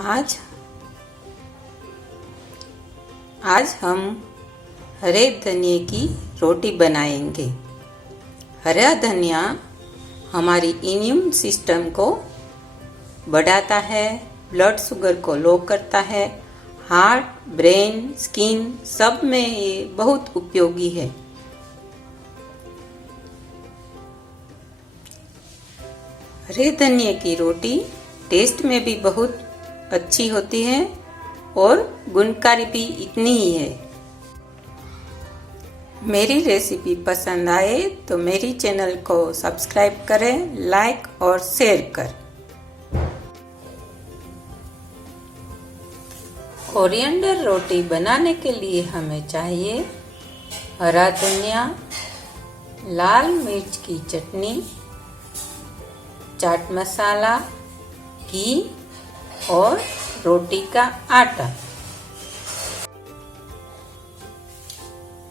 आज आज हम हरे धनिए की रोटी बनाएंगे। हरा धनिया हमारी इम्यून सिस्टम को बढ़ाता है, ब्लड शुगर को लो करता है, हार्ट, ब्रेन, स्किन सब में ये बहुत उपयोगी है। हरे धनिए की रोटी टेस्ट में भी बहुत अच्छी होती है और गुणकारी भी इतनी ही है। मेरी रेसिपी पसंद आए तो मेरी चैनल को सब्सक्राइब करें, लाइक और शेयर करें। कोरिएंडर रोटी बनाने के लिए हमें चाहिए हरा धनिया, लाल मिर्च की चटनी, चाट मसाला, घी और रोटी का आटा।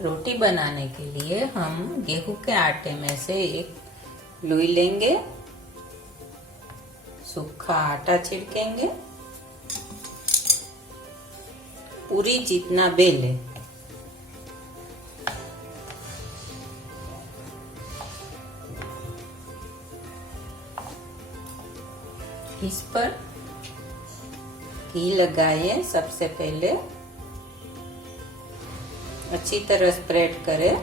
रोटी बनाने के लिए हम गेहूं के आटे में से एक लुई लेंगे, सूखा आटा छिड़केंगे, पूरी जितना बेले। इस पर घी लगाइए। सबसे पहले अच्छी तरह स्प्रेड करें।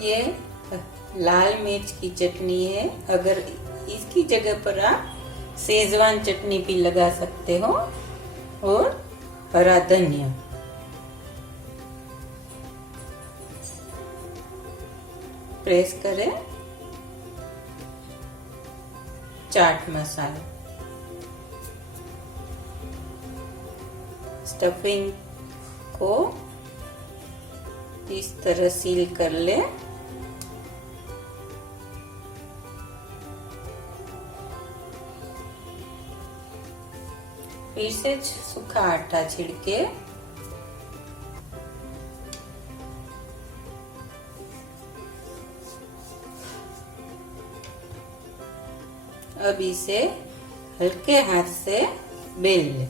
ये लाल मिर्च की चटनी है। अगर इसकी जगह पर आप शेजवान चटनी भी लगा सकते हो। और हरा धनिया, प्रेस करें। चाट मसाला, स्टफिंग को इस तरह सील कर ले। फिर से सूखा आटा छिड़के अब इसे हल्के हाथ से बेल ले।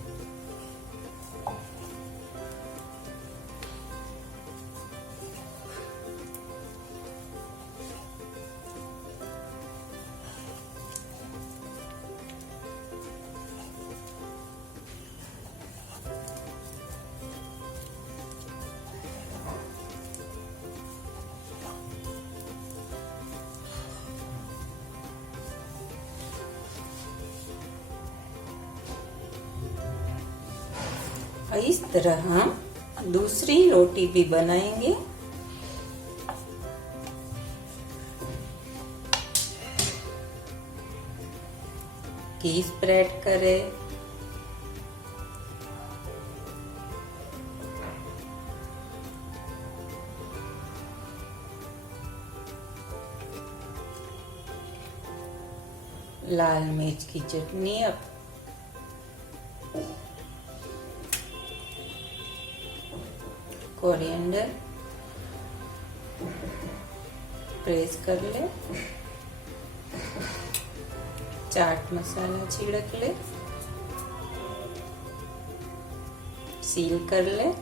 इस तरह हम दूसरी रोटी भी बनाएंगे। घी स्प्रेड करें। लाल मिर्च की चटनी, अब कोरिएंडर प्रेस कर ले। चाट मसाला छिड़क ले, सील कर ले।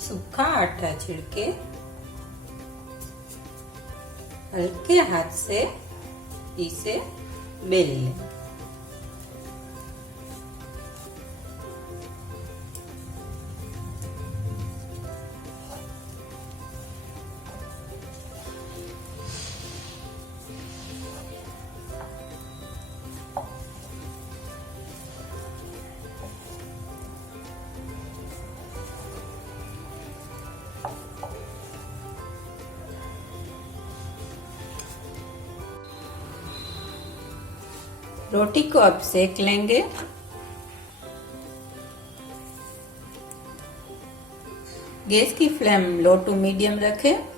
सूखा आटा छिड़के हल्के हाथ से इसे बेल लें। रोटी को अब सेक लेंगे। गैस की फ्लेम लो टू मीडियम रखें।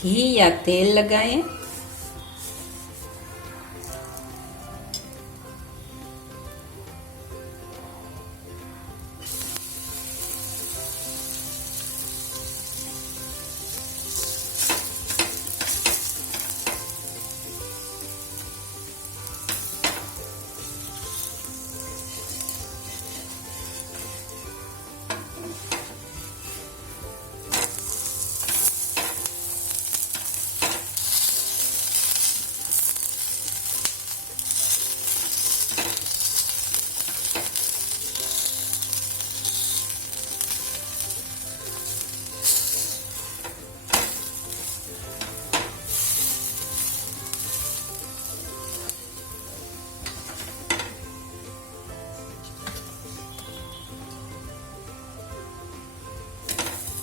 घी या तेल लगाएं।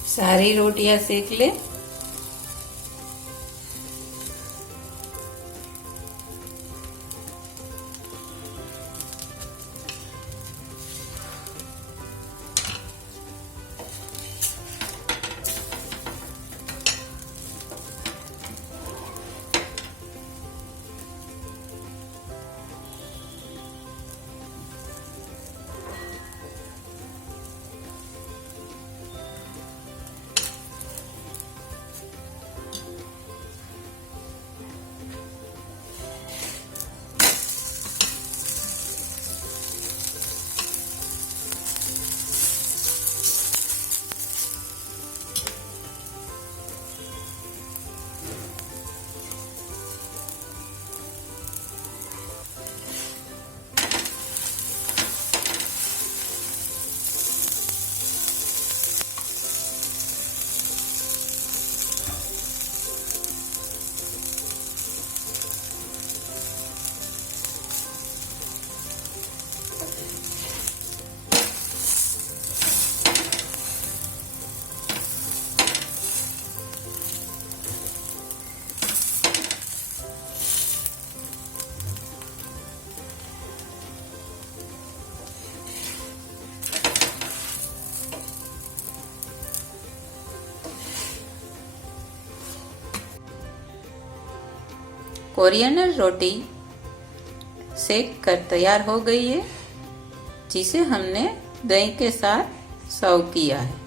सारी रोटियां सेक ले। कोरिएंडर रोटी सेक कर तैयार हो गई है, जिसे हमने दही के साथ सर्व किया है।